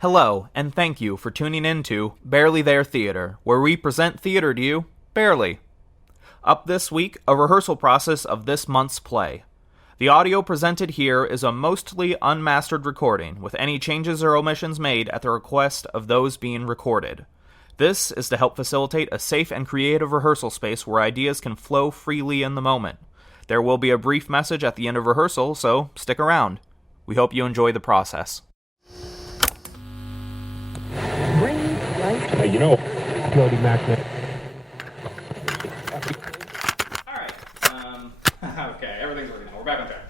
Hello, and thank you for tuning in to Barely There Theater, where we present theater to you, barely. Up this week, a rehearsal process of this month's play. The audio presented here is a mostly unmastered recording, with any changes or omissions made at the request of those being recorded. This is to help facilitate a safe and creative rehearsal space where ideas can flow freely in the moment. There will be a brief message at the end of rehearsal, so stick around. We hope you enjoy the process. Floating magnet. Alright, okay, everything's working now. We're back on track.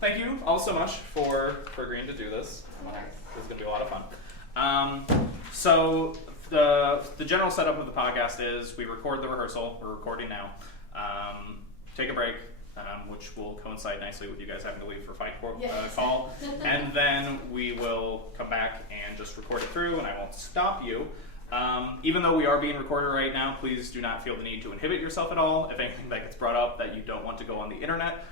Thank you all so much for agreeing to do this. This is going to be a lot of fun. So the general setup of the podcast is we record the rehearsal. We're recording now. Take a break, which will coincide nicely with you guys having to leave for fight call. And then we will come back and just record it through, and I won't stop you. Even though we are being recorded right now, please do not feel the need to inhibit yourself at all. If anything that gets brought up that you don't want to go on the internet,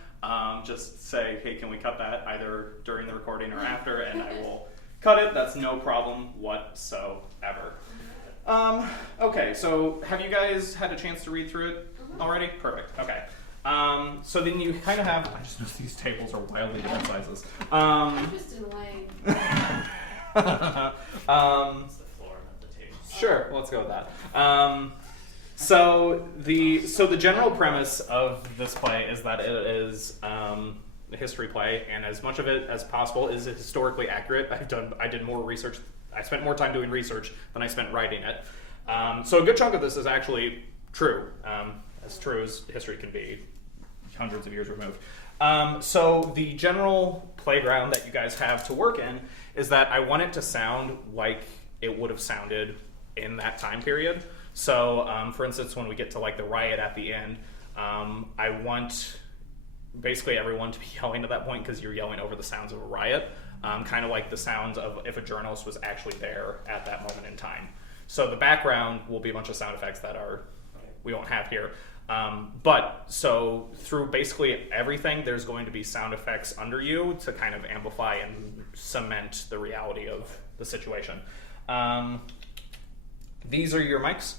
just say, hey, can we cut that either during the recording or after, and I will cut it. That's no problem whatsoever. Okay, so have you guys had a chance to read through it already? Perfect, okay. So then you kind of have, I just noticed these tables are wildly different sizes. Tristan Lang. Sure, let's go with that. So the general premise of this play is that it is a history play, and as much of it as possible is historically accurate. I did more research. I spent more time doing research than I spent writing it. So a good chunk of this is actually true as history can be, hundreds of years removed. So the general playground that you guys have to work in is that I want it to sound like it would have sounded in that time period. So, for instance, when we get to like the riot at the end, I want basically everyone to be yelling at that point because you're yelling over the sounds of a riot, kind of like the sounds of if a journalist was actually there at that moment in time. So the background will be a bunch of sound effects that we won't have here. But so through basically everything, there's going to be sound effects under you to kind of amplify and cement the reality of the situation. These are your mics.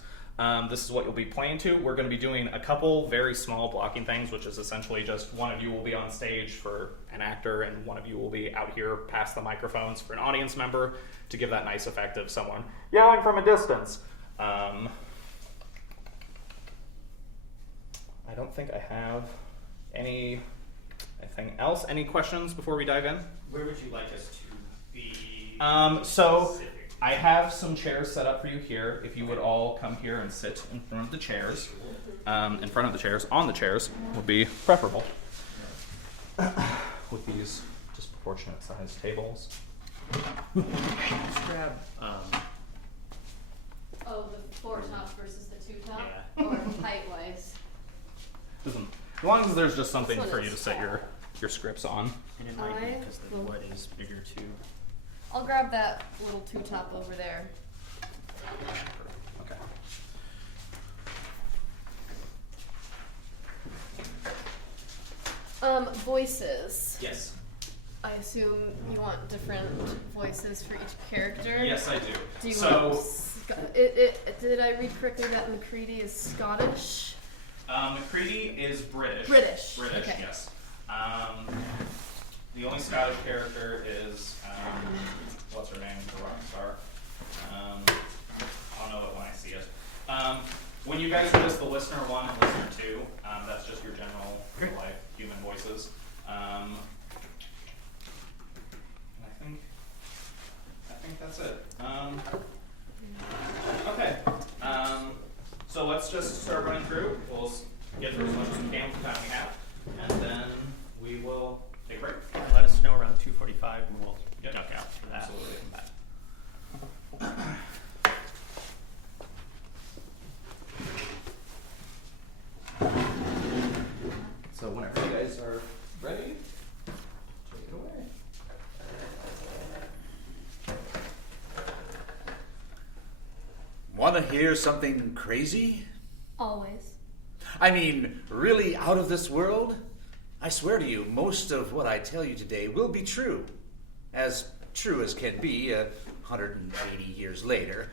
This is what you'll be playing to. We're going to be doing a couple very small blocking things, which is essentially just one of you will be on stage for an actor and one of you will be out here past the microphones for an audience member to give that nice effect of someone yelling from a distance. I don't think I have anything else. Any questions before we dive in? Where would you like us to be? So specific? I have some chairs set up for you here. If you would all come here and sit in front of the chairs, on the chairs would be preferable. With these disproportionate sized tables. Just grab. Oh, the four top versus the two top? Yeah. Or height-wise? As long as there's just something This one for you is to set tall. your scripts on. And it might be I because the will- wood is bigger too. I'll grab that little two top over there. Okay. Voices. Yes. I assume you want different voices for each character? Yes, I do. Do you So, want... did I read correctly that McCready is Scottish? McCready is British. British, British, okay. yes. The only Scottish character is, what's her name, the rock star. I'll know it when I see it. When you guys notice the listener 1 and listener 2, that's just your general life human voices. I think that's it. Okay. So let's just start running through. We'll get through as much as we can with the time we have, and then we will take a break. Let us know around 2:45 and we'll Yep. duck out for that. Absolutely. So whenever you guys are ready, take it away. Want to hear something crazy? Always. I mean, really out of this world? I swear to you, most of what I tell you today will be true. As true as can be, 180 years later,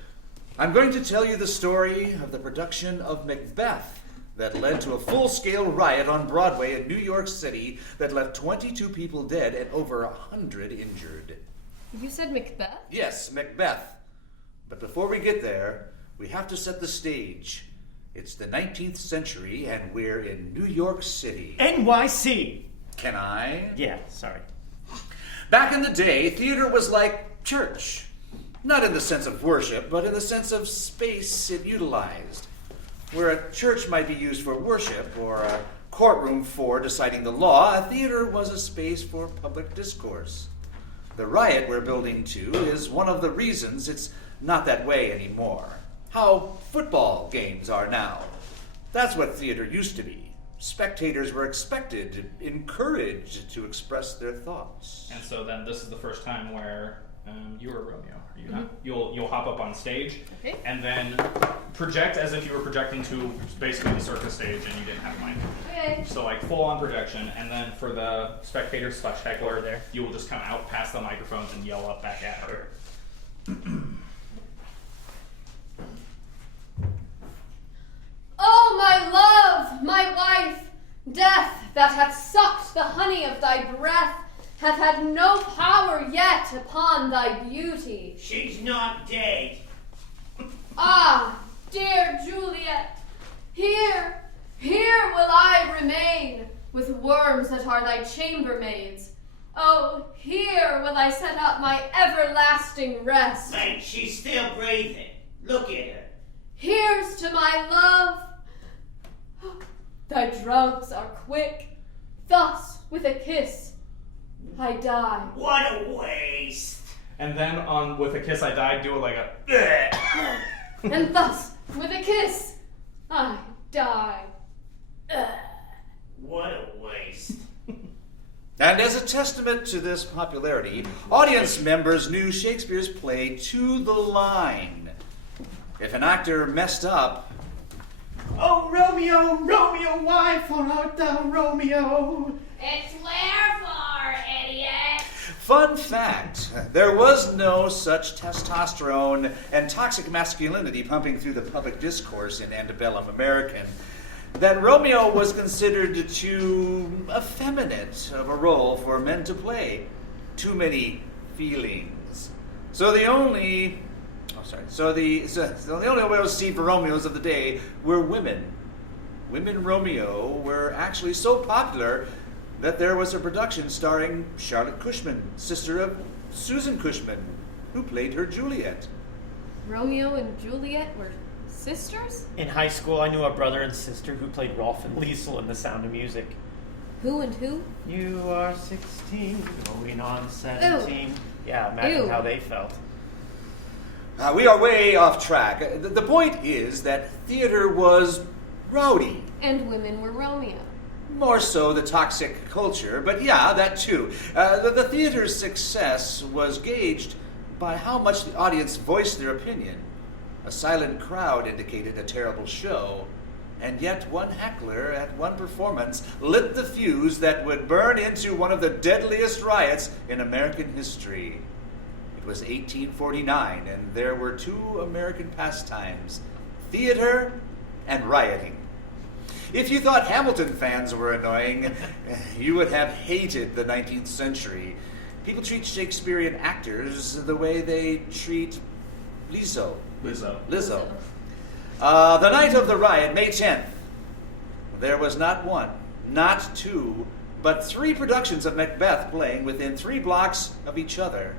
I'm going to tell you the story of the production of Macbeth that led to a full-scale riot on Broadway in New York City that left 22 people dead and over 100 injured. You said Macbeth? Yes, Macbeth. But before we get there, we have to set the stage. It's the 19th century, and we're in New York City. NYC! Can I? Yeah, sorry. Back in the day, theater was like church. Not in the sense of worship, but in the sense of space it utilized. Where a church might be used for worship, or a courtroom for deciding the law, a theater was a space for public discourse. The riot we're building to is one of the reasons it's not that way anymore. How football games are now. That's what theater used to be. Spectators were expected, encouraged to express their thoughts. And so then this is the first time where you were Romeo, are you not? You'll hop up on stage, Okay. and then project as if you were projecting to basically the circus stage and you didn't have a mic. Okay. So like full on projection, and then for the spectators / heckler there, you will just come out past the microphones and yell up back at her. Oh, my love, my wife, death that hath sucked the honey of thy breath hath had no power yet upon thy beauty. She's not dead. Ah, dear Juliet, here will I remain, with worms that are thy chambermaids. Oh, here will I set up my everlasting rest. Mate, she's still breathing. Look at her. Here's to my love. Thy drugs are quick. Thus, with a kiss, I die. What a waste. And then on With a Kiss I Die, do it like a And thus, with a kiss, I die. What a waste. And as a testament to this popularity, audience members knew Shakespeare's play to the line. If an actor messed up, Oh, Romeo, Romeo, why for art thou Romeo? It's wherefore, idiot. fun fact, there was no such testosterone and toxic masculinity pumping through the public discourse in antebellum American, that Romeo was considered too effeminate of a role for men to play. Too many feelings. So the only well-received Romeos of the day were women. Women Romeo were actually so popular that there was a production starring Charlotte Cushman, sister of Susan Cushman, who played her Juliet. Romeo and Juliet were sisters? In high school, I knew a brother and sister who played Rolf and Liesel in The Sound of Music. Who and who? You are 16, going on 17. Ew. Yeah, imagine Ew. how they felt. We are way off track. The point is that theater was rowdy. And women were Romeo. More so the toxic culture, but yeah, that too. The theater's success was gauged by how much the audience voiced their opinion. A silent crowd indicated a terrible show, and yet one heckler at one performance lit the fuse that would burn into one of the deadliest riots in American history. It was 1849, and there were two American pastimes, theater and rioting. If you thought Hamilton fans were annoying, you would have hated the 19th century. People treat Shakespearean actors the way they treat Lizzo. The night of the riot, May 10th, there was not one, not two, but 3 productions of Macbeth playing within 3 blocks of each other.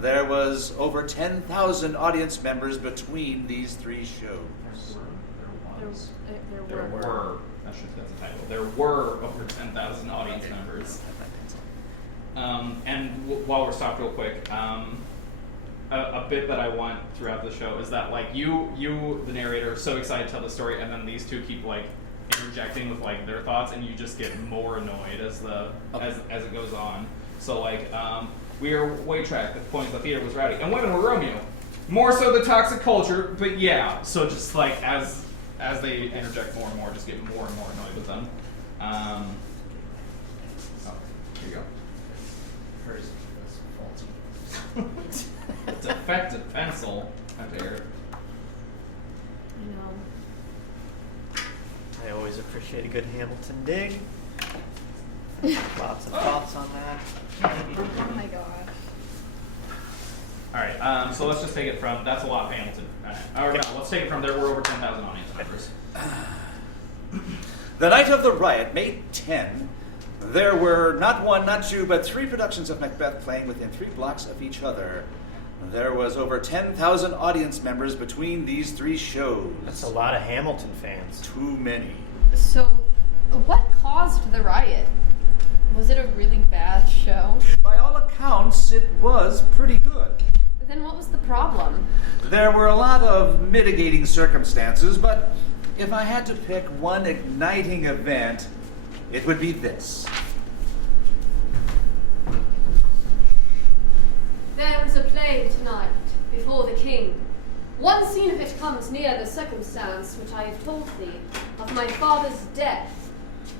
There was over 10,000 audience members between these 3 shows. There were. That's the title. There were over 10,000 audience members. While we're stopped real quick, a bit that I want throughout the show is that like you, the narrator, are so excited to tell the story, and then these two keep like interjecting with like their thoughts, and you just get more annoyed as as it goes on. So like we are way tracked at the point the theater was rowdy, and women were Romeo. More so the toxic culture, but yeah. So just like as they interject more and more, just get more and more annoyed with them. Oh, here you go. Hers was faulty. Defective pencil. How dare. I know. I always appreciate a good Hamilton dig. Lots of thoughts on that. Oh my gosh. All right, so let's just take it from, that's a lot of Hamilton. Or no, let's take it from there were over 10,000 audience members. The night of the riot, May 10, there were not one, not two, but 3 productions of Macbeth playing within 3 blocks of each other. There was over 10,000 audience members between these 3 shows. That's a lot of Hamilton fans. Too many. So, what caused the riot? Was it a really bad show? By all accounts, it was pretty good. Then what was the problem? There were a lot of mitigating circumstances, but if I had to pick one igniting event, it would be this. There was a play tonight, before the king. One scene of it comes near the circumstance which I have told thee, of my father's death.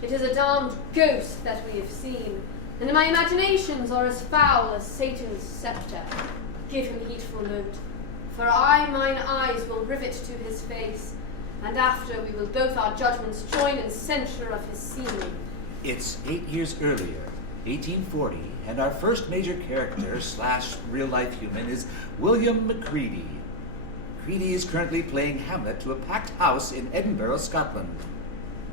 It is a damned ghost that we have seen, and my imaginations are as foul as Satan's sceptre. Give him heedful note, for mine eyes will rivet to his face, and after we will both our judgments join in censure of his seeming. It's 8 years earlier, 1840, and our first major character / real-life human is William Macready. Macready is currently playing Hamlet to a packed house in Edinburgh, Scotland.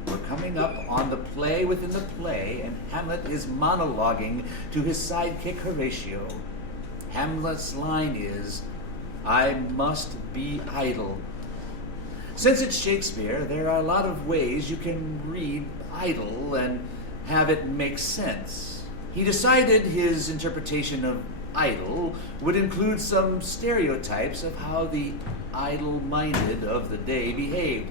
We're coming up on the play within the play, and Hamlet is monologuing to his sidekick Horatio. Hamlet's line is, "I must be idle." Since it's Shakespeare, there are a lot of ways you can read idle and have it make sense. He decided his interpretation of idle would include some stereotypes of how the idle-minded of the day behaved.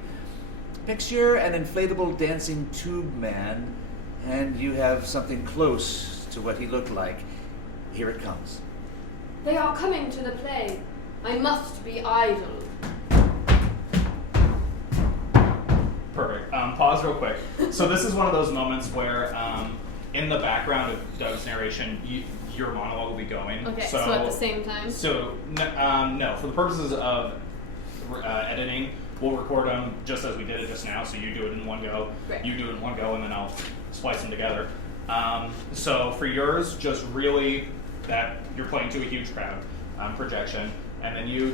Picture an inflatable dancing tube man, and you have something close to what he looked like. Here it comes. They are coming to the play. I must be idle. Perfect. Pause real quick. So this is one of those moments where in the background of Doug's narration, your monologue will be going. Okay, so at the same time? So, no. For the purposes of editing, we'll record them just as we did it just now. So you do it in one go, Right. you do it in one go, and then I'll splice them together. So for yours, just really that you're playing to a huge crowd, projection, and then you're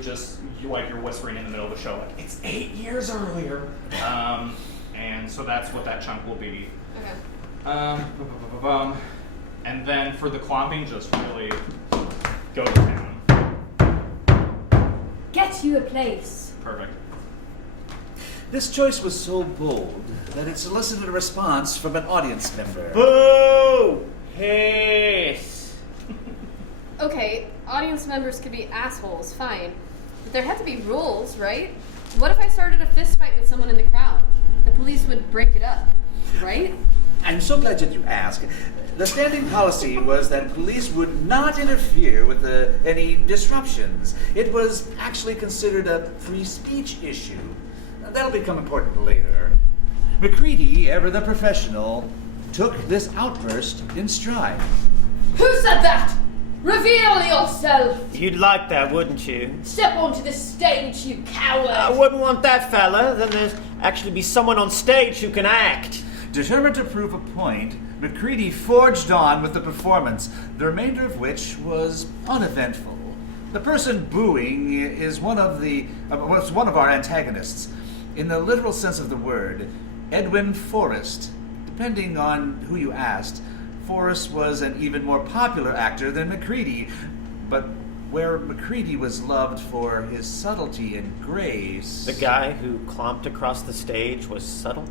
whispering in the middle of the show, like, it's 8 years earlier. And so that's what that chunk will be. Okay. And then for the clomping, just really go to town. Get you a place. Perfect. This choice was so bold that it solicited a response from an audience member. Boo! Hiss! Okay, audience members could be assholes, fine. But there had to be rules, right? What if I started a fist fight with someone in the crowd? The police would break it up, right? I'm so glad that you asked. The standing policy was that police would not interfere with any disruptions. It was actually considered a free speech issue. That'll become important later. Macready, ever the professional, took this outburst in stride. Who said that? Reveal yourself! You'd like that, wouldn't you? Step onto the stage, you coward! I wouldn't want that, fella. Then there's actually be someone on stage who can act. Determined to prove a point, Macready forged on with the performance, the remainder of which was uneventful. The person booing is one of our antagonists. In the literal sense of the word, Edwin Forrest. Depending on who you asked, Forrest was an even more popular actor than Macready, but where Macready was loved for his subtlety and grace... The guy who clomped across the stage was subtle?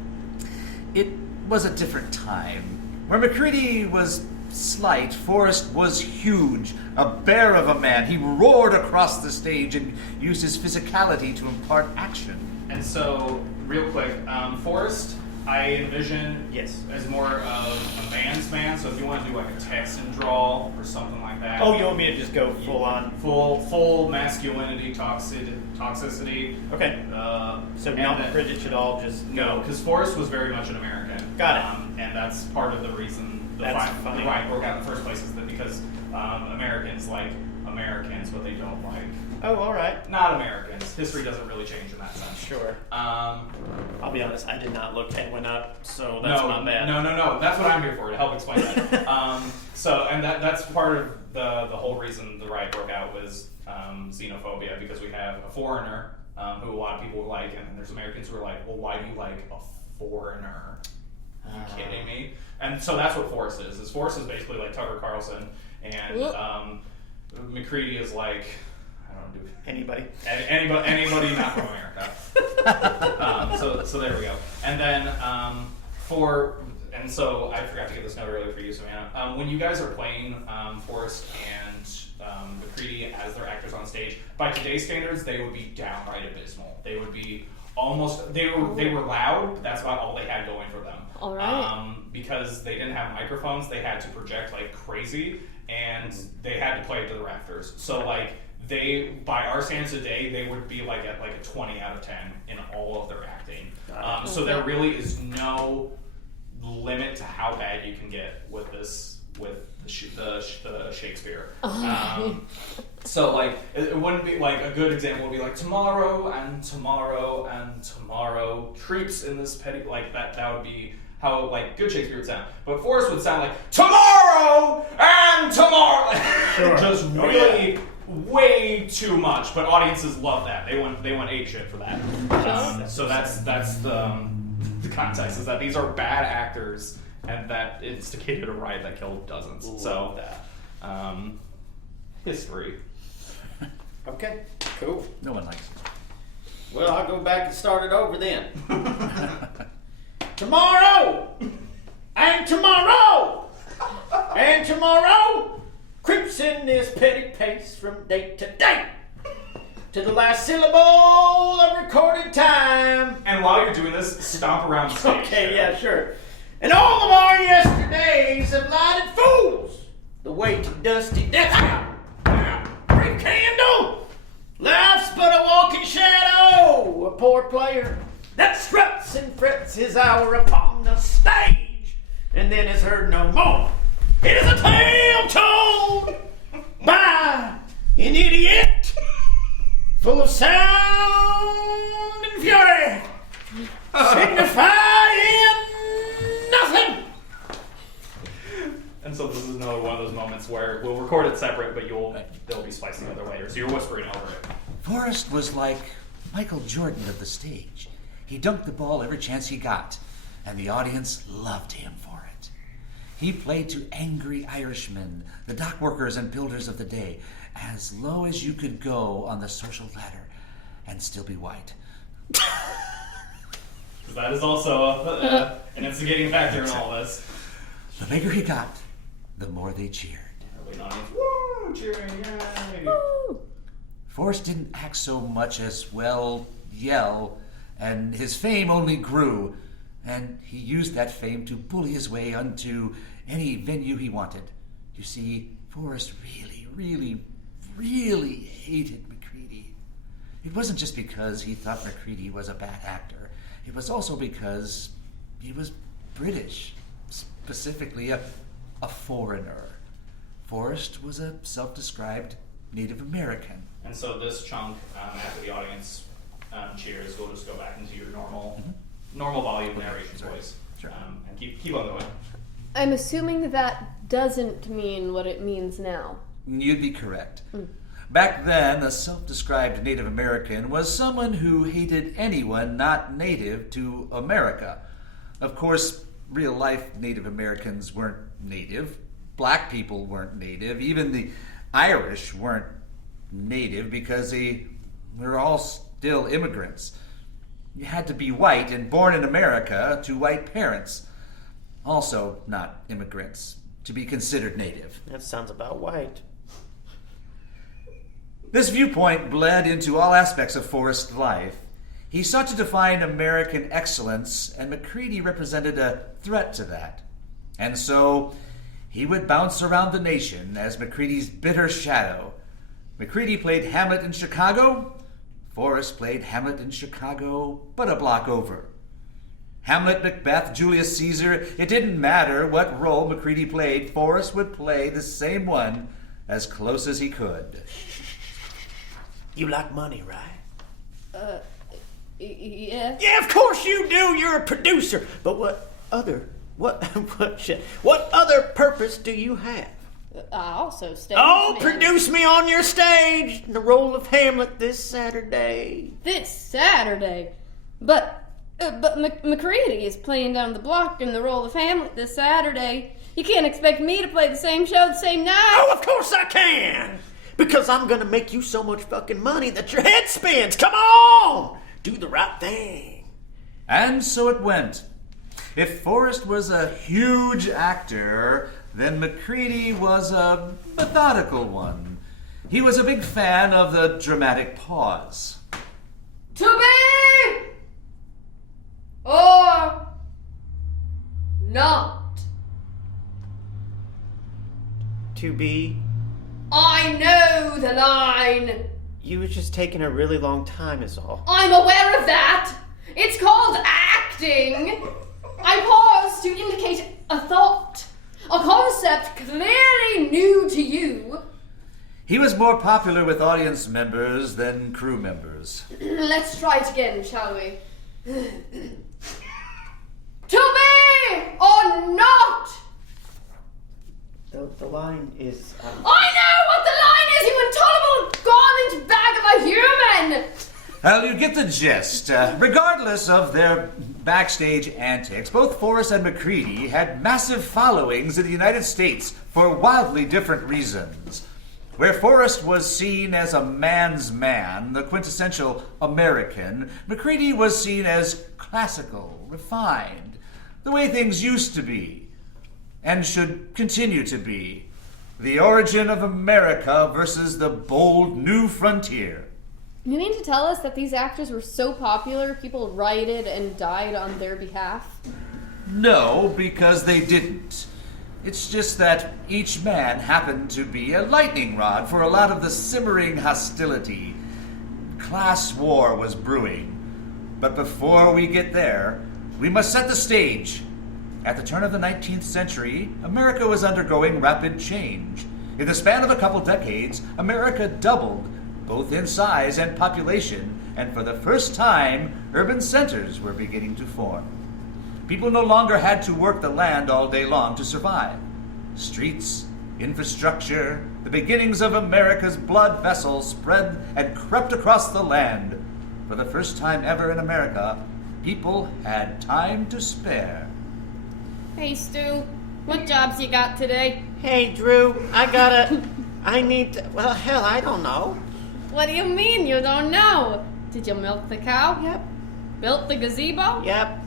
It was a different time. Where Macready was slight, Forrest was huge, a bear of a man. He roared across the stage and used his physicality to impart action. And so, real quick, Forrest, I envision Yes. as more of a man's man. So if you want to do like a Texan drawl or something like that. Oh, you want me to just go full on? Full masculinity, toxicity. Okay. So and not then- Bridget should all just No, because Forrest was very much an American. Got it. And that's part of the reason the That's fight funny. broke out in the first place is that because Americans like Americans, but they don't like Oh, all right. not Americans. History doesn't really change in that sense. Sure. Um, I'll be honest, I did not look Edwin up, so that's not bad. No. That's what I'm here for, to help explain that. And that's part of the whole reason the riot broke out was xenophobia, because we have a foreigner who a lot of people like, and then there's Americans who are like, well, why do you like a foreigner? Are you kidding me? And so that's what Forrest is. Forrest is basically like Tucker Carlson, and McCready is like, I don't know, Anybody? Anybody not from America. So there we go. And then so I forgot to get this note earlier for you, Savannah. When you guys are playing Forrest and McCready as their actors on stage, by today's standards, they would be downright abysmal. They would be they were loud, but that's about all they had going for them. All right. Because they didn't have microphones, they had to project like crazy, and they had to play it to the rafters. So like by our standards today, they would be like at like a 20 out of 10 in all of their acting. So there really is no limit to how bad you can get with the Shakespeare. So like it wouldn't be like a good example would be like tomorrow and tomorrow and tomorrow creeps in this petty, like that would be how like good Shakespeare would sound. But Forrest would sound like tomorrow and tomorrow. Sure. Just really way too much. But audiences love that. They want ape shit for that. So that's the context, is that these are bad actors and that instigated a riot that killed dozens. Love that. History. Okay, cool. No one likes it. Well, I'll go back and start it over then. Tomorrow! And tomorrow! And tomorrow! Creeps in this petty pace from day to day, to the last syllable of recorded time. And while you're doing this, stomp around the stage. Okay, yeah, sure. And all of our yesterdays have lighted fools the way to dusty death. Brief candle, life's but a walking shadow, a poor player that struts and frets his hour upon the stage, and then is heard no more. It is a tale told by an idiot, full of sound and fury, signifying nothing. And so this is another one of those moments where we'll record it separate, but they'll be spliced together later. So you're whispering over it. Forrest was like Michael Jordan of the stage. He dunked the ball every chance he got, and the audience loved him for it. He played to angry Irishmen, the dock workers and builders of the day, as low as you could go on the social ladder and still be white. That is also an instigating factor in all this. The bigger he got, the more they cheered. Woo! Cheering! Yay! Forrest didn't act so much as, well, yell, and his fame only grew, and he used that fame to bully his way onto any venue he wanted. You see, Forrest really hated McCready. It wasn't just because he thought McCready was a bad actor. It was also because he was British, specifically a foreigner. Forrest was a self-described Native American. And so this chunk, after the audience cheers, we'll just go back into your normal volume narration voice. Sure. And keep on going. I'm assuming that doesn't mean what it means now. You'd be correct. Back then, a self-described Native American was someone who hated anyone not native to America. Of course, real-life Native Americans weren't native. Black people weren't native. Even the Irish weren't native because they were all still immigrants. You had to be white and born in America to white parents. Also not immigrants to be considered native. That sounds about white. This viewpoint bled into all aspects of Forrest's life. He sought to define American excellence, and McCready represented a threat to that. And so he would bounce around the nation as McCready's bitter shadow. McCready played Hamlet in Chicago. Forrest played Hamlet in Chicago, but a block over. Hamlet, Macbeth, Julius Caesar, it didn't matter what role McCready played, Forrest would play the same one as close as he could. You like money, right? Yeah. Yeah, of course you do. You're a producer. But what other purpose do you have? I also stage Oh, manage. produce me on your stage in the role of Hamlet this Saturday. This Saturday. But McCready is playing down the block in the role of Hamlet this Saturday. You can't expect me to play the same show the same night. Oh, of course I can. Because I'm gonna make you so much fucking money that your head spins. Come on! Do the right thing. And so it went. If Forrest was a huge actor, then McCready was a methodical one. He was a big fan of the dramatic pause. To be or not. To be. I know the line. You was just taking a really long time is all. I'm aware of that. It's called acting. I pause to indicate a thought, a concept clearly new to you. He was more popular with audience members than crew members. Let's try it again, shall we? To be or not? The line is. I know what the line is, you intolerable garment bag of a human! Well, you get the gist. Regardless of their backstage antics, both Forrest and McCready had massive followings in the United States for wildly different reasons. Where Forrest was seen as a man's man, the quintessential American, McCready was seen as classical, refined, the way things used to be, and should continue to be. The origin of America versus the bold new frontier. You mean to tell us that these actors were so popular, people rioted and died on their behalf? No, because they didn't. It's just that each man happened to be a lightning rod for a lot of the simmering hostility. Class war was brewing. But before we get there, we must set the stage. At the turn of the 19th century, America was undergoing rapid change. In the span of a couple decades, America doubled, both in size and population, and for the first time, urban centers were beginning to form. People no longer had to work the land all day long to survive. Streets, infrastructure, the beginnings of America's blood vessel spread and crept across the land. For the first time ever in America, people had time to spare. Hey, Stu, what jobs you got today? Hey, Drew, I don't know. What do you mean you don't know? Did you milk the cow? Yep. Built the gazebo? Yep.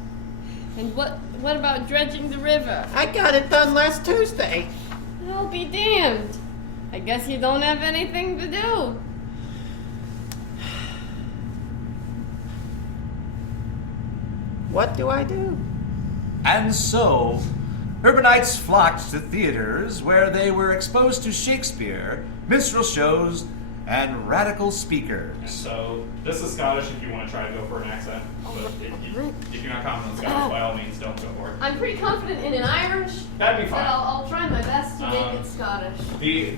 And what about dredging the river? I got it done last Tuesday. I'll be damned. I guess you don't have anything to do. What do I do? And so, urbanites flocked to theaters where they were exposed to Shakespeare, minstrel shows, and radical speakers. So this is Scottish if you want to try to go for an accent. But if you're not confident in Scottish, by all means, don't go for it. I'm pretty confident in an Irish, That'd be but fine. I'll try my best to make it Scottish.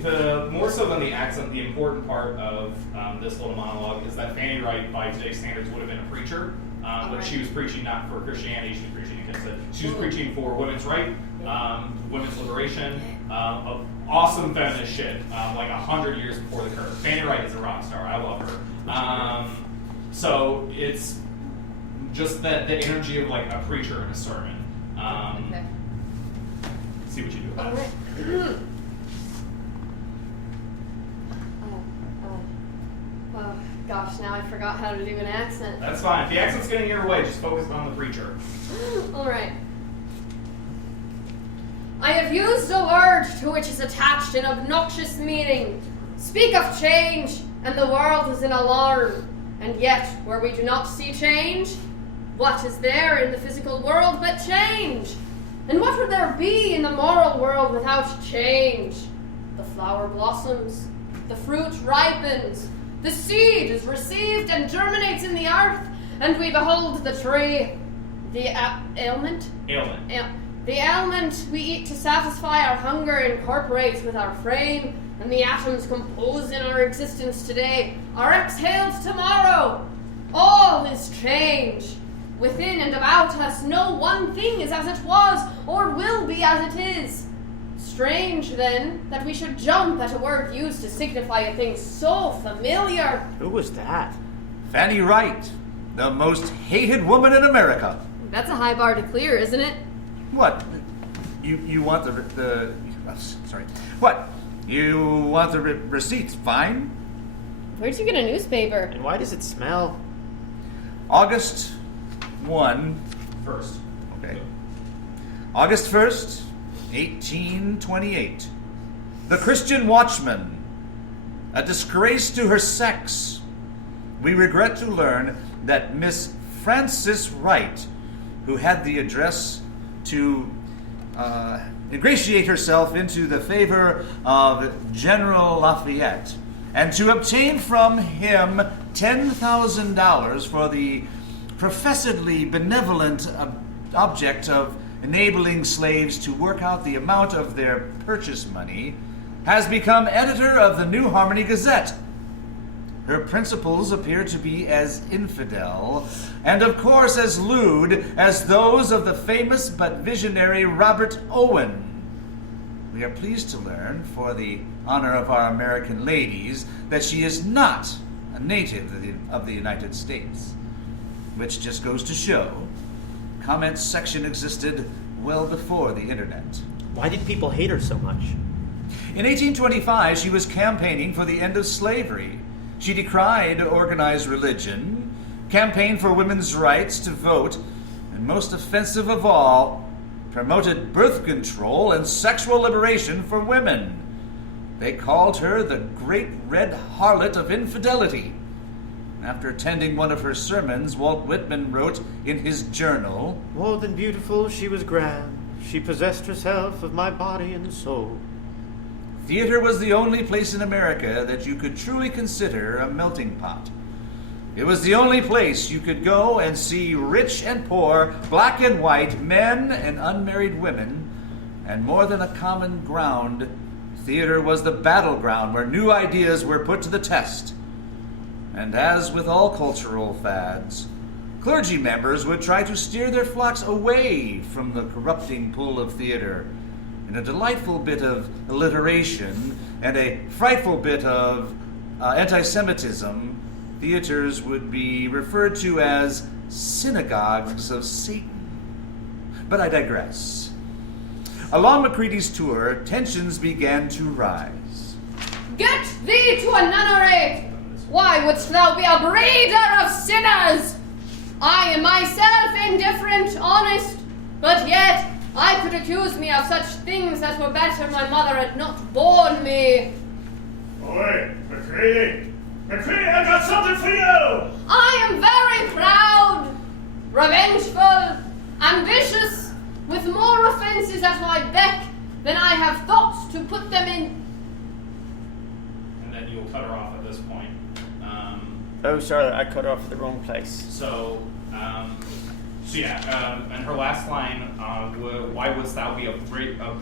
The more so than the accent, the important part of this little monologue is that Fanny Wright, by today's standards, would have been a preacher, but she was preaching not for Christianity. She was preaching against it. She was preaching for women's right, women's liberation, awesome feminist shit, like 100 years before the curve. Fanny Wright is a rock star. I love her. So it's just the energy of like a preacher in a sermon. Okay. See what you do about All it. right. Oh, gosh, now I forgot how to do an accent. That's fine. If the accent's getting in your way, just focus on the preacher. All right. I have used a word to which is attached an obnoxious meaning. Speak of change, and the world is in alarm. And yet, where we do not see change, what is there in the physical world but change? And what would there be in the moral world without change? The flower blossoms, the fruit ripens, the seed is received and germinates in the earth, and we behold the tree. The ailment? Ailment. The aliment we eat to satisfy our hunger incorporates with our frame and the atoms composing our existence today are exhaled tomorrow. All is change. Within and about us, no one thing is as it was or will be as it is. Strange, then, that we should jump at a word used to signify a thing so familiar. Who was that? Fanny Wright, the most hated woman in America. That's a high bar to clear, isn't it? What? You want sorry. What? You want the receipts? Fine. Where'd you get a newspaper? And why does it smell? August 1. First. Okay. August 1st, 1828. The Christian Watchman. A disgrace to her sex. We regret to learn that Miss Frances Wright, who had the address to ingratiate herself into the favor of General Lafayette, and to obtain from him $10,000 for the professedly benevolent object of enabling slaves to work out the amount of their purchase money, has become editor of the New Harmony Gazette. Her principles appear to be as infidel, and of course as lewd, as those of the famous but visionary Robert Owen. We are pleased to learn, for the honor of our American ladies, that she is not a native of the United States. Which just goes to show, comments section existed well before the internet. Why did people hate her so much? In 1825, she was campaigning for the end of slavery. She decried organized religion, campaigned for women's rights to vote, and most offensive of all, promoted birth control and sexual liberation for women. They called her the Great Red Harlot of Infidelity. After attending one of her sermons, Walt Whitman wrote in his journal, More than beautiful, she was grand. She possessed herself of my body and soul. theater was the only place in America that you could truly consider a melting pot. It was the only place you could go and see rich and poor, black and white, men and unmarried women, and more than a common ground, theater was the battleground where new ideas were put to the test. And as with all cultural fads, clergy members would try to steer their flocks away from the corrupting pull of theater. In a delightful bit of alliteration and a frightful bit of anti-Semitism, theaters would be referred to as synagogues of Satan. But I digress. Along Macready's tour, tensions began to rise. Get thee to a nunnery! Why wouldst thou be a breeder of sinners? I am myself indifferent, honest, but yet I could accuse me of such things that were better my mother had not borne me. Oi, Macready! Macready, I got something for you! I am very proud, revengeful, ambitious, with more offences at my beck than I have thought to put them in. And then you'll cut her off at this point. Oh, sorry, I cut off the wrong place. So and her last line, why wouldst thou be a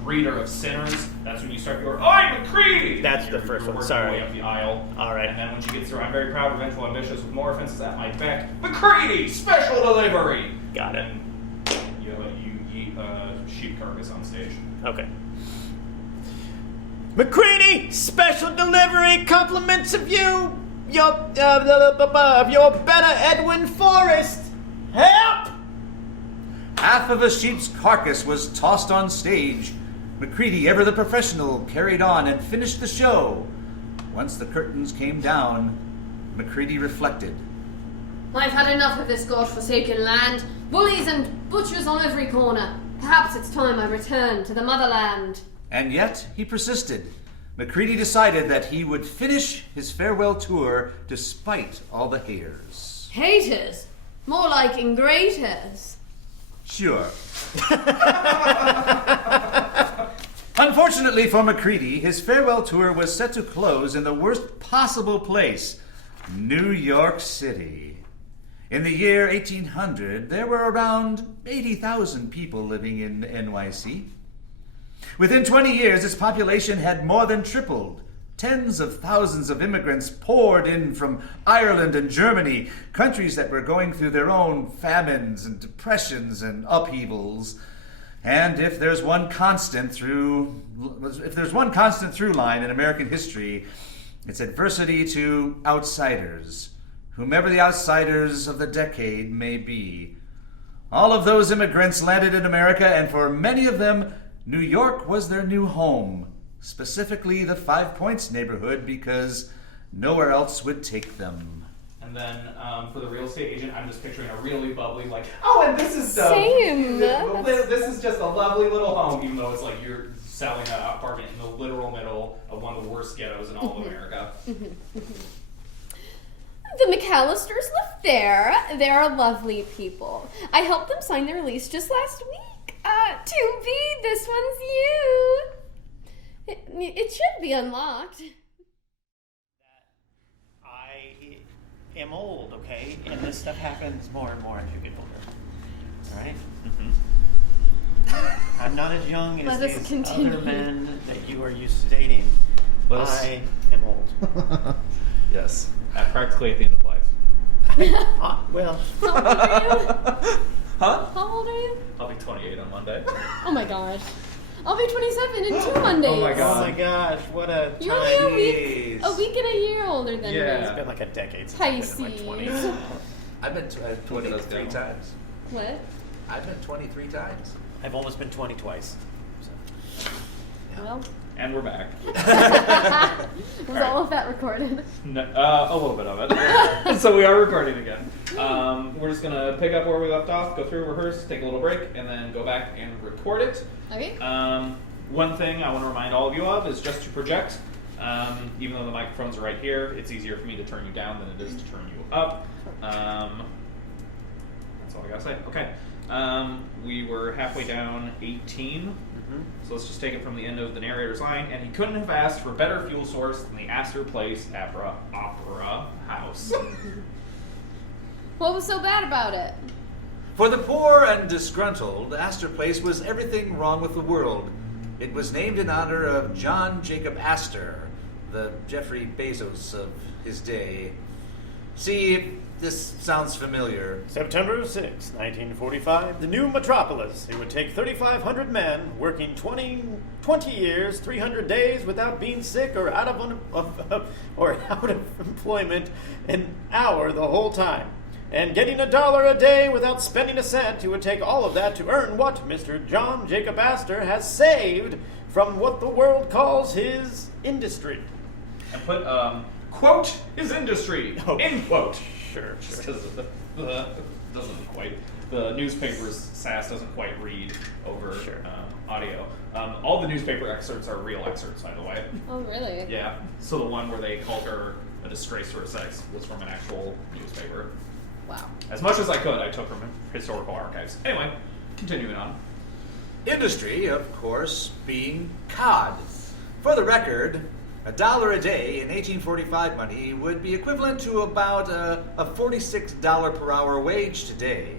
breeder of sinners? That's when you start your, Oi, Macready! That's the You're first one, working sorry. your way up the aisle. All right. And then when she gets through, I'm very proud, revengeful, ambitious, with more offenses at my beck. Macready, special delivery! Got it. And you eat a sheep carcass on stage. Okay. Macready, special delivery, compliments of you, your better Edwin Forrest. Help! Half of a sheep's carcass was tossed on stage. Macready, ever the professional, carried on and finished the show. Once the curtains came down, Macready reflected. I've had enough of this God-forsaken land. Bullies and butchers on every corner. Perhaps it's time I return to the motherland. And yet, he persisted. Macready decided that he would finish his farewell tour despite all the haters. Haters? More like ingraters. Sure. Unfortunately for Macready, his farewell tour was set to close in the worst possible place, New York City. In the year 1800, there were around 80,000 people living in NYC. Within 20 years, its population had more than tripled Tens of thousands of immigrants poured in from Ireland and Germany, countries that were going through their own famines and depressions and upheavals. And if there's one constant through line in American history, it's adversity to outsiders, whomever the outsiders of the decade may be. All of those immigrants landed in America, and for many of them, New York was their new home. Specifically the 5 Points neighborhood, because nowhere else would take them. And then for the real estate agent, I'm just picturing a really bubbly, like, oh, and this is Same. This is just a lovely little home, even though it's like you're selling an apartment in the literal middle of one of the worst ghettos in all of America. The McAllisters live there. They're lovely people. I helped them sign their lease just last week. To be, this one's you. It should be unlocked. I am old, okay? And this stuff happens more and more as you get older. Alright? I'm not as young as Let us these continue. other men that you are used to dating. I am old. Yes. Practically at the end of life. Well. How old are you? Huh? How old are you? I'll be 28 on Monday. Oh my gosh. I'll be 27 in 2 Mondays. Oh my God. Oh my gosh, what a You're time. only a week and a year older than Yeah. It's me. been like a decade since I've been in my Pisces. 20s. I've been 23 times. What? I've been 23 times. I've almost been 20 twice. So. Well, And we're back. was all of that recorded? No, a little bit of it. So we are recording again. We're just going to pick up where we left off, go through, rehearse, take a little break, and then go back and record it. Okay. One thing I want to remind all of you of is just to project. Even though the microphones are right here, it's easier for me to turn you down than it is to turn you up. That's all I got to say. Okay. We were halfway down 18. So let's just take it from the end of the narrator's line. And he couldn't have asked for a better fuel source than the Astor Place Opera House. What was so bad about it? For the poor and disgruntled, Astor Place was everything wrong with the world. It was named in honor of John Jacob Astor, the Jeffrey Bezos of his day. See if this sounds familiar. September 6, 1945, the new metropolis. It would take 3,500 men working 20 years, 300 days without being sick or out of employment an hour the whole time. And getting $1 a day without spending a cent. It would take all of that to earn what Mr. John Jacob Astor has saved from what the world calls his industry. And put, quote, his industry, end quote. Sure. Just because the newspaper's sass doesn't quite read over audio. All the newspaper excerpts are real excerpts, by the way. Oh, really? Yeah. So the one where they called her a disgrace to her sex was from an actual newspaper. Wow. As much as I could, I took from historical archives. Anyway, continuing on. Industry, of course, being cod. For the record, $1 a day in 1845 money would be equivalent to about a $46 per hour wage today.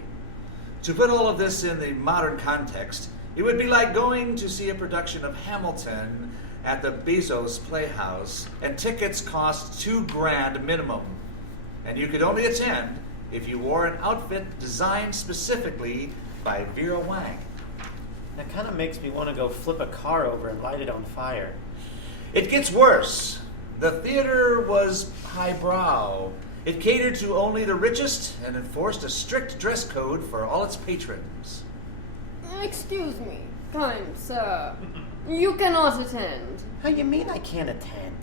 To put all of this in the modern context, it would be like going to see a production of Hamilton at the Bezos Playhouse, and tickets cost $2,000 minimum. And you could only attend if you wore an outfit designed specifically by Vera Wang. That kind of makes me want to go flip a car over and light it on fire. It gets worse. The theater was highbrow. It catered to only the richest and enforced a strict dress code for all its patrons. Excuse me, kind sir. You cannot attend. How you mean I can't attend?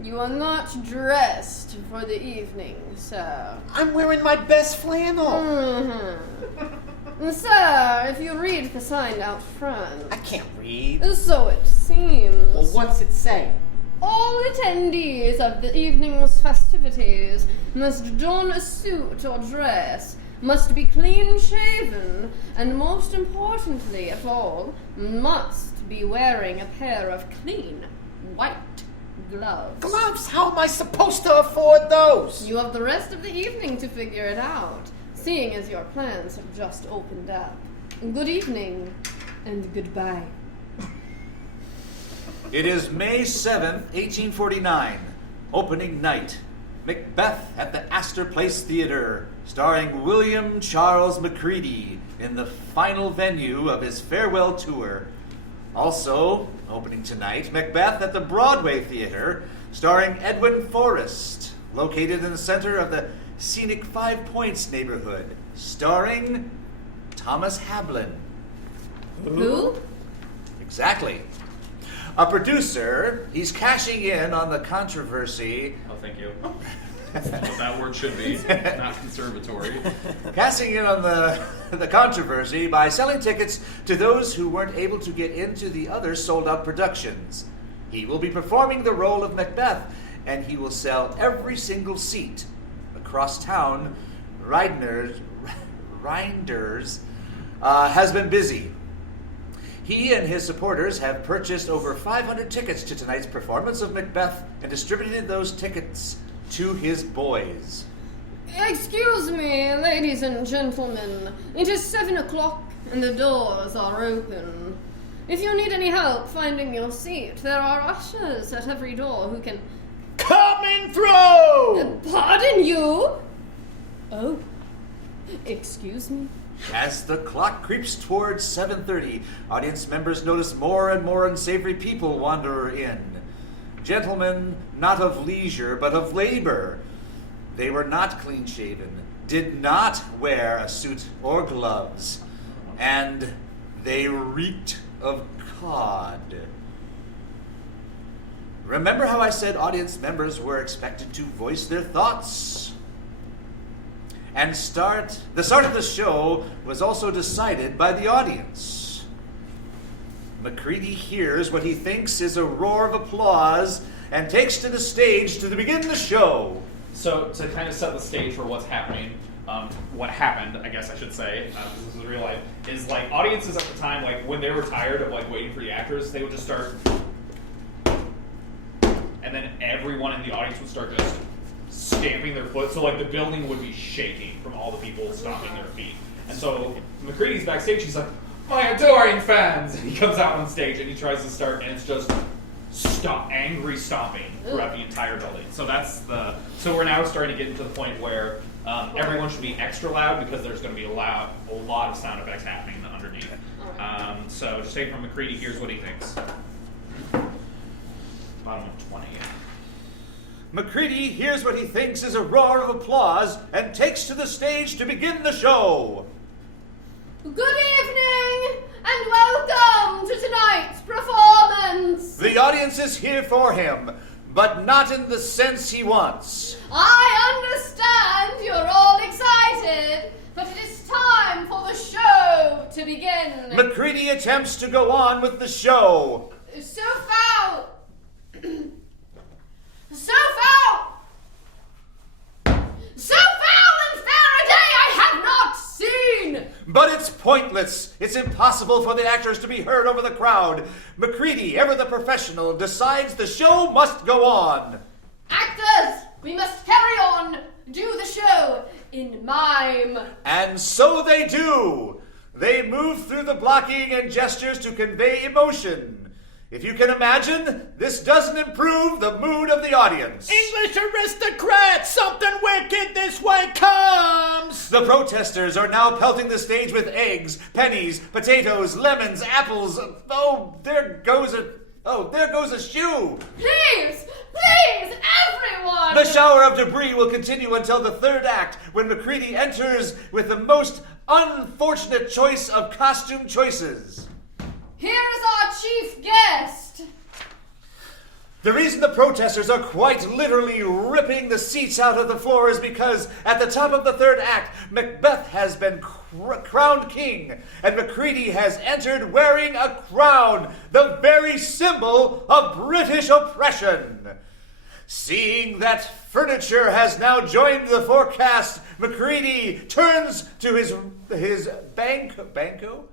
You are not dressed for the evening, sir. I'm wearing my best flannel. Mm-hmm. Sir, if you read the sign out front. I can't read. So it seems. Well, what's it say? All attendees of the evening's festivities must don a suit or dress, must be clean-shaven, and most importantly of all, must be wearing a pair of clean, white gloves. Gloves? How am I supposed to afford those? You have the rest of the evening to figure it out, seeing as your plans have just opened up. Good evening, and goodbye. It is May 7th, 1849. Opening night. Macbeth at the Astor Place Theater, starring William Charles Macready in the final venue of his farewell tour. Also, opening tonight, Macbeth at the Broadway Theater, starring Edwin Forrest, located in the center of the scenic Five Points neighborhood, starring Thomas Hablin. Who? Exactly. A producer, he's cashing in on the controversy. Oh, thank you. That's what that word should be, not conservatory. Cashing in on the controversy by selling tickets to those who weren't able to get into the other sold-out productions. He will be performing the role of Macbeth, and he will sell every single seat. Across town, Reinders has been busy. He and his supporters have purchased over 500 tickets to tonight's performance of Macbeth and distributed those tickets to his boys. Excuse me, ladies and gentlemen. It is 7 o'clock and the doors are open. If you need any help finding your seat, there are ushers at every door who can... Coming through! Pardon you? Oh, excuse me. As the clock creeps towards 7:30, audience members notice more and more unsavory people wander in. Gentlemen, not of leisure, but of labor. They were not clean-shaven, did not wear a suit or gloves, and they reeked of cod. Remember how I said audience members were expected to voice their thoughts? And the start of the show was also decided by the audience. Macready hears what he thinks is a roar of applause and takes to the stage to begin the show. So to kind of set the stage for what's happening, what happened, I guess I should say, this is real life, is like audiences at the time, like when they were tired of like waiting for the actors, they would just start, and then everyone in the audience would start just stamping their foot, so like the building would be shaking from all the people stomping their feet. And so Macready's backstage, he's like, "My adoring fans!" And he comes out on stage and he tries to start, and it's just angry stomping throughout the entire building. So so we're now starting to get into the point where everyone should be extra loud because there's going to be a lot of sound effects happening underneath. So just take from Macready, here's what he thinks. Bottom of 20. Macready hears what he thinks is a roar of applause and takes to the stage to begin the show. Good evening, and welcome to tonight's performance. The audience is here for him, but not in the sense he wants. I understand you're all excited, but it is time for the show to begin. Macready attempts to go on with the show. So foul! So foul! So foul and fair a day I have not seen! But it's pointless. It's impossible for the actors to be heard over the crowd. Macready, ever the professional, decides the show must go on. Actors, we must carry on. Do the show in mime. And so they do. They move through the blocking and gestures to convey emotion. If you can imagine, this doesn't improve the mood of the audience. English aristocrats, something wicked this way comes! The protesters are now pelting the stage with eggs, pennies, potatoes, lemons, apples. There goes a shoe. Please, everyone! The shower of debris will continue until the third act, when Macready enters with the most unfortunate choice of costume choices. Here is our chief guest. The reason the protesters are quite literally ripping the seats out of the floor is because at the top of the third act, Macbeth has been crowned king, and Macready has entered wearing a crown, the very symbol of British oppression. Seeing that furniture has now joined the forecast, Macready turns to his banquo.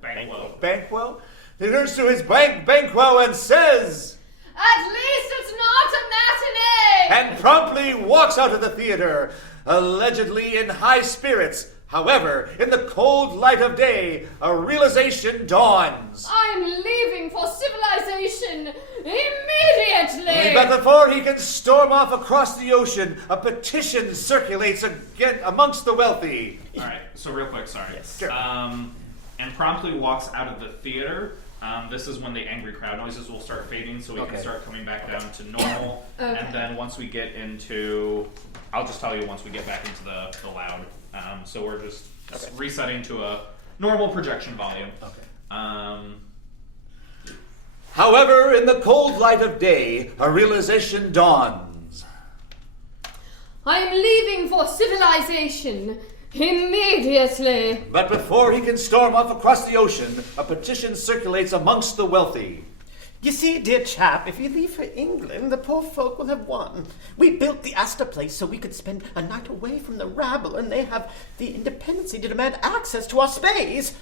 He turns to his banquo and says, At least it's not a matinee! and promptly walks out of the theater, allegedly in high spirits. However, in the cold light of day, a realization dawns. I'm leaving for civilization immediately! But before he can storm off across the ocean, a petition circulates again amongst the wealthy. All right. So real quick, sorry. Yes. Sure. And promptly walks out of the theater. This is when the angry crowd noises will start fading, so we can start coming back down to normal. Okay. And then once we get into, I'll just tell you once we get back into the loud. So we're just resetting to a normal projection volume. Okay. However, in the cold light of day, a realization dawns. I'm leaving for civilization immediately! But before he can storm off across the ocean, a petition circulates amongst the wealthy. You see, dear chap, if you leave for England, the poor folk will have won. We built the Astor Place so we could spend a night away from the rabble, and they have the independency to demand access to our space.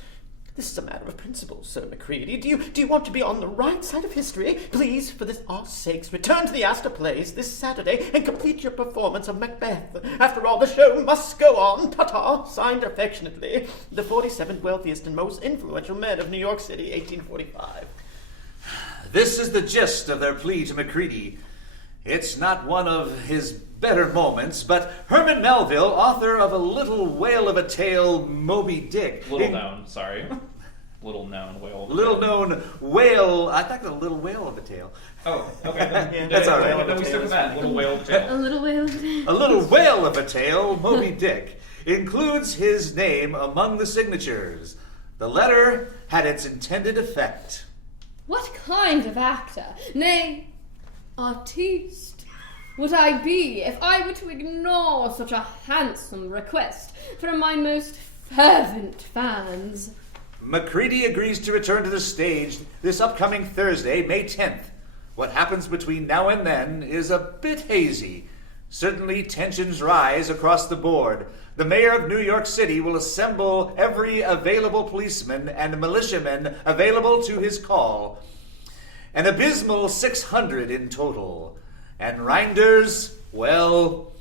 This is a matter of principle, Sir Macready. Do you want to be on the right side of history? Please, for this art's sakes, return to the Astor Place this Saturday and complete your performance of Macbeth. After all, the show must go on. Ta-ta. Signed affectionately, the 47th wealthiest and most influential men of New York City, 1845. This is the gist of their plea to Macready. It's not one of his better moments, but Herman Melville, author of A Little Whale of a Tale, Moby Dick. Little known whale. Little known whale. I thought the Little Whale of a Tale. Oh, okay. Then, That's all right. Then we stick with that. Little whale of a tale. A little whale of a A Little Whale of a Tale, Moby Dick, includes his name among the signatures. The letter had its intended effect. What kind of actor, nay, artiste, would I be if I were to ignore such a handsome request from my most fervent fans? Macready agrees to return to the stage this upcoming Thursday, May 10th. What happens between now and then is a bit hazy. Certainly tensions rise across the board. The mayor of New York City will assemble every available policeman and militiaman available to his call. An abysmal 600 in total. And Reinders, well,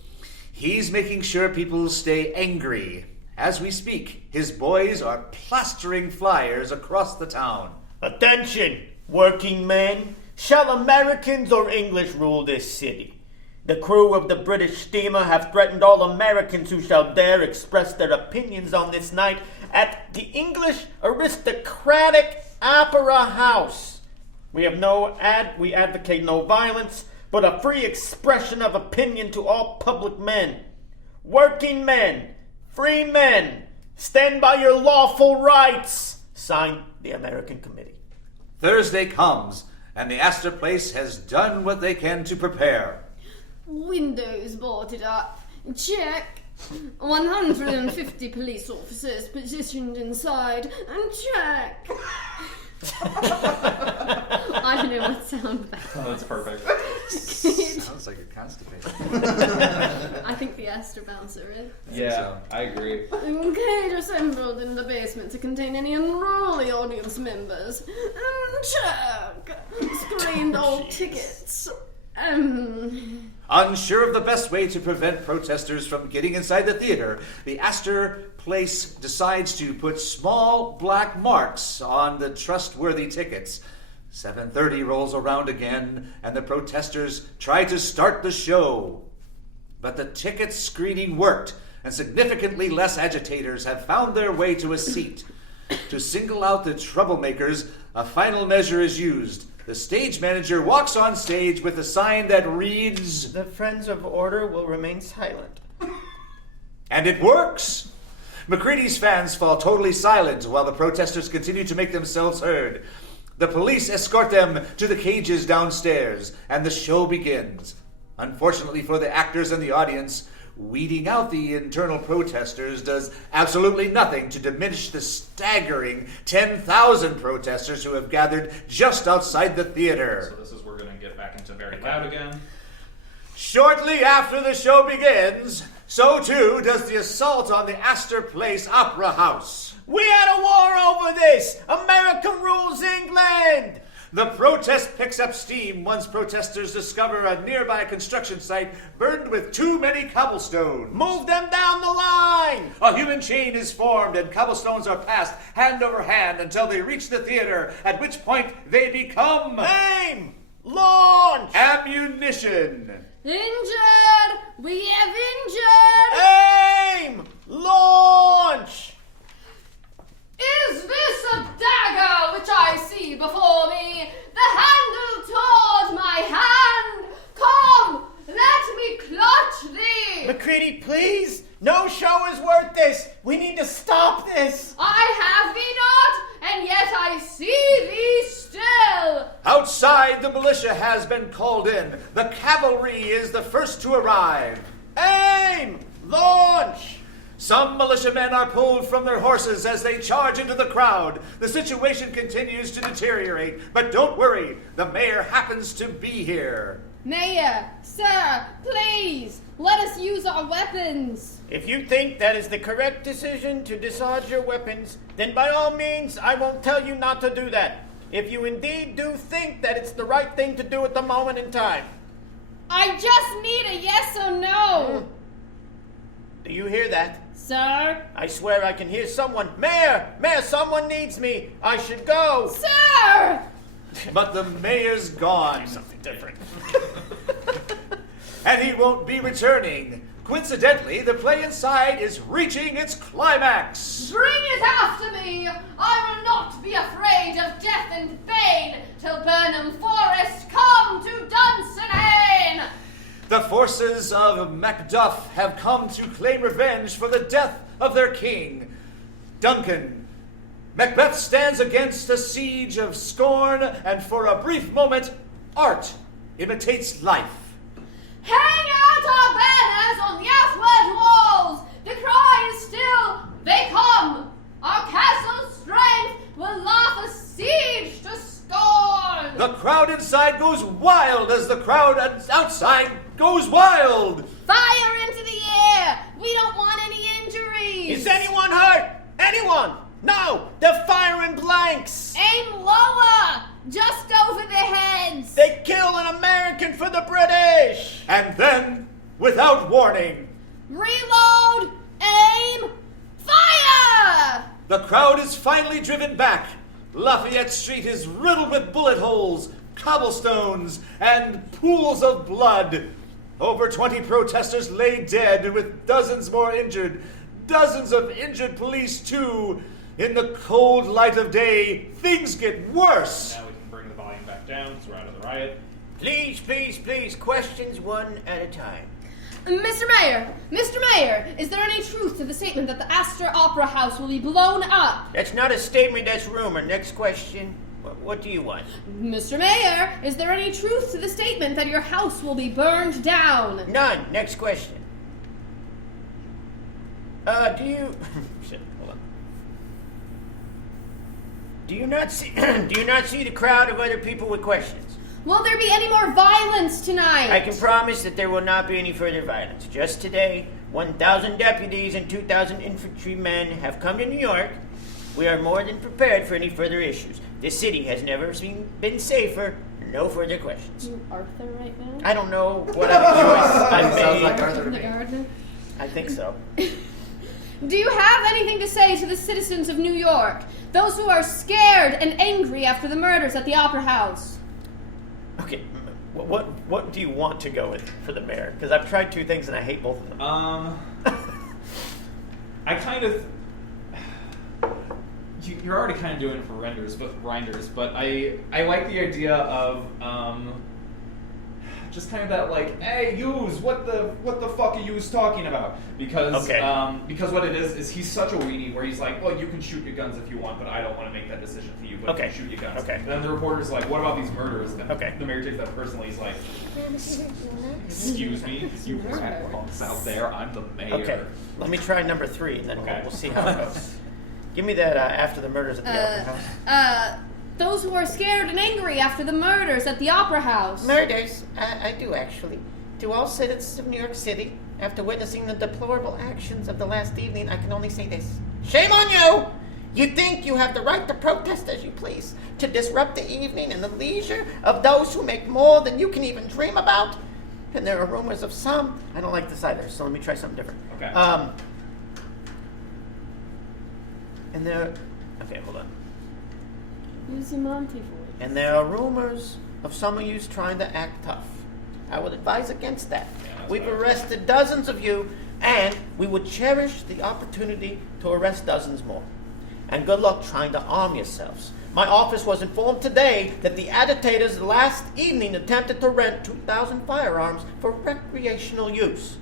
he's making sure people stay angry. As we speak, his boys are plastering flyers across the town. Attention, working men. Shall Americans or English rule this city? The crew of the British steamer have threatened all Americans who shall dare express their opinions on this night at the English aristocratic Opera House. We advocate no violence, but a free expression of opinion to all public men. Working men, free men, stand by your lawful rights. Signed, the American Committee. Thursday comes, and the Astor Place has done what they can to prepare. Windows boarded up. Check. 150 police officers positioned inside. And check. I don't know what sound that Oh, that's perfect. Sounds like you're constipated. I think the Astor bouncer is. Yeah, I agree. Cage assembled in the basement to contain any unruly audience members. And check. Screened all tickets. Unsure of the best way to prevent protesters from getting inside the theater, the Astor Place decides to put small black marks on the trustworthy tickets. 7:30 rolls around again, and the protesters try to start the show. But the ticket screening worked, and significantly less agitators have found their way to a seat. To single out the troublemakers, a final measure is used. The stage manager walks on stage with a sign that reads, The Friends of Order will remain silent. and it works! Macready's fans fall totally silent while the protesters continue to make themselves heard. The police escort them to the cages downstairs, and the show begins. Unfortunately for the actors and the audience, weeding out the internal protesters does absolutely nothing to diminish the staggering 10,000 protesters who have gathered just outside the theater. So this is where we're going to get back into very loud again. Shortly after the show begins, so too does the assault on the Astor Place Opera House. We had a war over this! America rules England! The protest picks up steam once protesters discover a nearby construction site burned with too many cobblestones. Move them down the line! a human chain is formed and cobblestones are passed hand over hand until they reach the theater, at which point they become Aim! Launch! ammunition. Injured! We have injured! Aim! Launch! Is this a dagger which I see before me? The handle toward my hand? Come, let me clutch thee! McCready, please! No show is worth this! We need to stop this! I have thee not, and yet I see thee still! Outside, the militia has been called in. The cavalry is the first to arrive. Aim! Launch! Some militiamen are pulled from their horses as they charge into the crowd. The situation continues to deteriorate, but don't worry, the mayor happens to be here. Mayor, sir, please, let us use our weapons. If you think that is the correct decision to discharge your weapons, then by all means, I won't tell you not to do that. If you indeed do think that it's the right thing to do at the moment in time. I just need a yes or no. Do you hear that? Sir? I swear I can hear someone. Mayor! Mayor, someone needs me. I should go. Sir! But the mayor's gone. Something different. And he won't be returning. Coincidentally, the play inside is reaching its climax. Bring it after me! I will not be afraid of death and pain till Burnham Forest come to Dunsinane! The forces of Macduff have come to claim revenge for the death of their king, Duncan. Macbeth stands against a siege of scorn, and for a brief moment, art imitates life. Hang out our banners on the outward walls! The cry is still, they come! Our castle's strength will laugh a siege to scorn! The crowd inside goes wild as the crowd outside goes wild. Fire into the air! We don't want any injuries! Is anyone hurt? Anyone? No! They're firing blanks! Aim lower! Just over their heads! They kill an American for the British! And then, without warning, Reload! Aim! Fire! the crowd is finally driven back. Lafayette Street is riddled with bullet holes, cobblestones, and pools of blood. Over 20 protesters lay dead, with dozens more injured. Dozens of injured police, too. In the cold light of day, things get worse. Now we can bring the volume back down because we're out of the riot. Please, please, please, questions one at a time. Mr. Mayor, is there any truth to the statement that the Astor Opera House will be blown up? That's not a statement, that's rumor. Next question. What do you want? Mr. Mayor, is there any truth to the statement that your house will be burned down? None. Next question. Do you... Shit, hold on. Do you not see... do you not see the crowd of other people with questions? Will there be any more violence tonight? I can promise that there will not be any further violence. Just today, 1,000 deputies and 2,000 infantrymen have come to New York. We are more than prepared for any further issues. This city has never been safer. No further questions. You Arthur right now? I don't know what other choice I made. Sounds like Arthur to The me. gardener? I think so. Do you have anything to say to the citizens of New York? Those who are scared and angry after the murders at the Opera House? Okay, what do you want to go with for the mayor? Because I've tried two things and I hate both of them. I kind of... You're already kind of doing it for renders, but I like the idea of just kind of that like, hey, yous, what the fuck are yous talking about? Because because what it is he's such a weenie where he's like, well, you can shoot your guns if you want, but I don't want to make that decision for you. But you can shoot your guns. Okay. And then the reporter's like, what about these murders? And Okay. the mayor takes that personally. He's like, excuse me, you rat punks out there. I'm the mayor. Okay, let me try number 3, and then Okay. we'll see how it goes. Give me that after the murders at the Opera House. Those who are scared and angry after the murders at the Opera House. Murders? I do, actually. To all citizens of New York City, after witnessing the deplorable actions of the last evening, I can only say this. Shame on you! You think you have the right to protest as you please, to disrupt the evening and the leisure of those who make more than you can even dream about? And there are rumors of some... I don't like this either, so let me try something different. Okay. And there... Okay, hold on. Use your Monty voice. And there are rumors of some of you trying to act tough. I would advise against that. We've arrested dozens of you, and we would cherish the opportunity to arrest dozens more. And good luck trying to arm yourselves. My office was informed today that the agitators last evening attempted to rent 2,000 firearms for recreational use.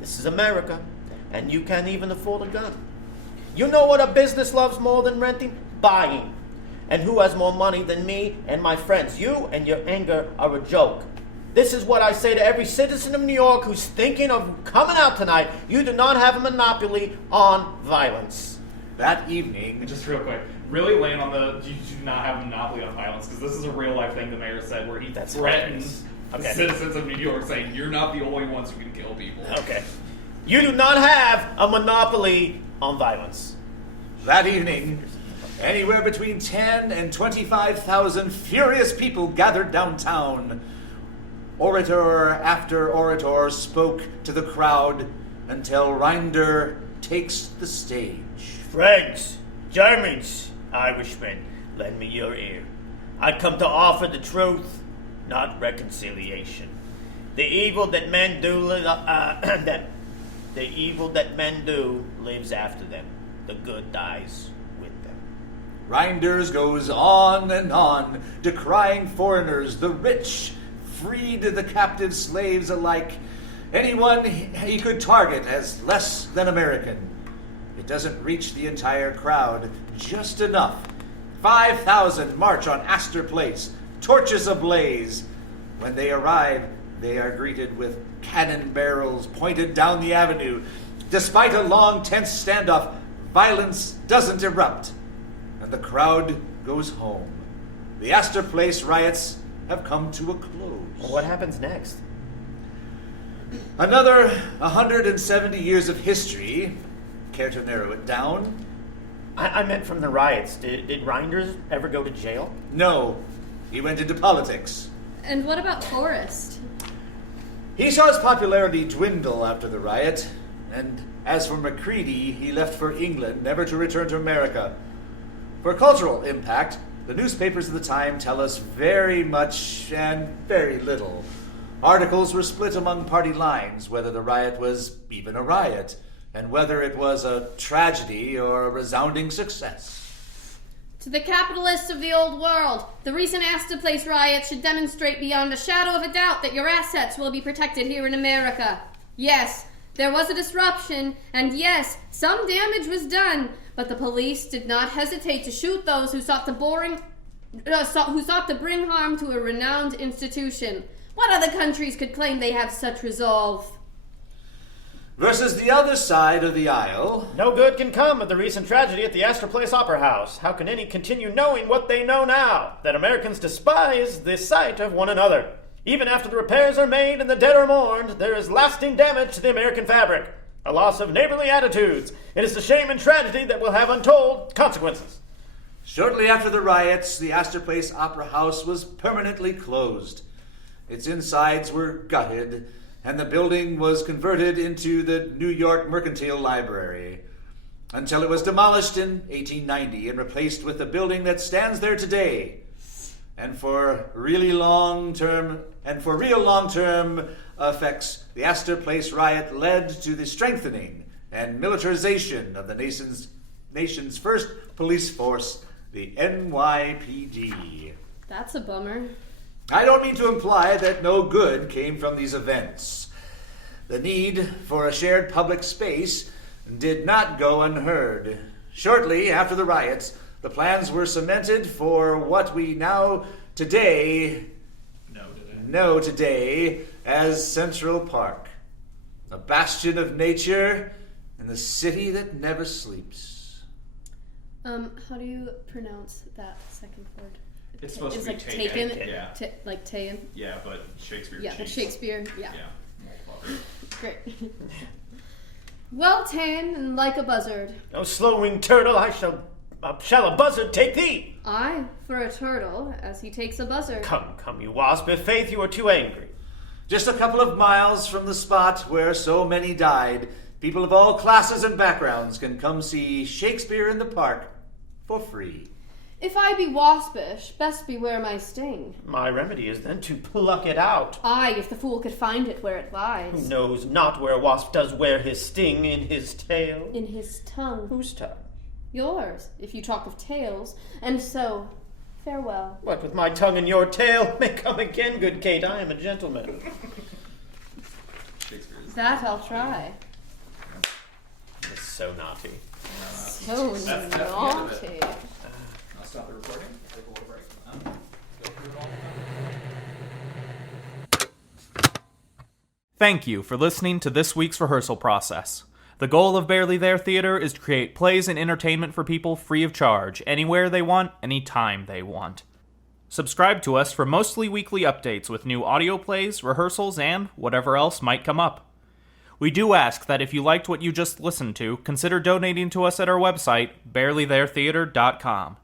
This is America, and you can't even afford a gun. You know what a business loves more than renting? Buying. And who has more money than me and my friends? You and your anger are a joke. This is what I say to every citizen of New York who's thinking of coming out tonight. You do not have a monopoly on violence. That evening, Just real quick, really laying on the you do not have a monopoly on violence, because this is a real life thing the mayor said where he threatens the citizens of New York, saying you're not the only ones who can kill people. Okay. You do not have a monopoly on violence. that evening, anywhere between 10 and 25,000 furious people gathered downtown. Orator after orator spoke to the crowd until Reinder takes the stage. Friends, Germans, Irishmen, lend me your ear. I come to offer the truth, not reconciliation. The evil that men do, lives after them. The good dies with them. Reinders goes on and on, decrying foreigners, the rich, freed the captive slaves alike, anyone he could target as less than American. It doesn't reach the entire crowd, just enough. 5,000 march on Astor Place, torches ablaze. When they arrive, they are greeted with cannon barrels pointed down the avenue. Despite a long, tense standoff, violence doesn't erupt, and the crowd goes home. The Astor Place riots have come to a close. Well, what happens next? Another 170 years of history. Care to narrow it down? I meant from the riots. Did Reinders ever go to jail? No. He went into politics. And what about Forrest? He saw his popularity dwindle after the riot, and as for Macready, he left for England, never to return to America. For cultural impact, the newspapers of the time tell us very much and very little. Articles were split among party lines, whether the riot was even a riot, and whether it was a tragedy or a resounding success. To the capitalists of the old world, the recent Astor Place riot should demonstrate beyond a shadow of a doubt that your assets will be protected here in America. Yes, there was a disruption, and yes, some damage was done, but the police did not hesitate to shoot those who sought to bring harm to a renowned institution. What other countries could claim they have such resolve? Versus the other side of the aisle. No good can come of the recent tragedy at the Astor Place Opera House. How can any continue knowing what they know now? That Americans despise the sight of one another. Even after the repairs are made and the dead are mourned, there is lasting damage to the American fabric. A loss of neighborly attitudes. It is the shame and tragedy that will have untold consequences. Shortly after the riots, the Astor Place Opera House was permanently closed. Its insides were gutted, and the building was converted into the New York Mercantile Library, until it was demolished in 1890 and replaced with the building that stands there today. And for real long-term effects, the Astor Place riot led to the strengthening and militarization of the nation's first police force, the NYPD. That's a bummer. I don't mean to imply that no good came from these events. The need for a shared public space did not go unheard. Shortly after the riots, the plans were cemented for what we know today as Central Park, a bastion of nature and the city that never sleeps. How do you pronounce that second word? It's supposed It's to be like taken. taken. Yeah. Like taken. Yeah, but Shakespeare. Yeah, that's Shakespeare. Yeah. Yeah. Great. Well ta'en and like a buzzard. O slow-winged turtle, shall a buzzard take thee? Aye, for a turtle, as he takes a buzzard. Come, you wasp, if faith you are too angry. Just a couple of miles from the spot where so many died, People of all classes and backgrounds can come see Shakespeare in the Park for free. If I be waspish, best beware my sting. My remedy is then to pluck it out. Aye, if the fool could find it where it Who lies. knows not where a wasp does wear his sting in his tail? In his tongue. Whose tongue? Yours, if you talk of tales. And so, farewell. What with my tongue and your tail? May come again, good Kate. I am a gentleman. That I'll try. It's so naughty. So naughty. I'll stop the recording. Take a little break. Go through it all. Thank you for listening to this week's rehearsal process. The goal of Barely There Theater is to create plays and entertainment for people free of charge, anywhere they want, anytime they want. Subscribe to us for mostly weekly updates with new audio plays, rehearsals, and whatever else might come up. We do ask that if you liked what you just listened to, consider donating to us at our website, barelytheretheater.com.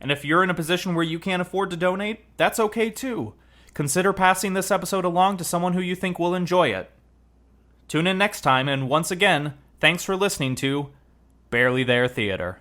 And if you're in a position where you can't afford to donate, that's okay too. Consider passing this episode along to someone who you think will enjoy it. Tune in next time, and once again, thanks for listening to Barely There Theater.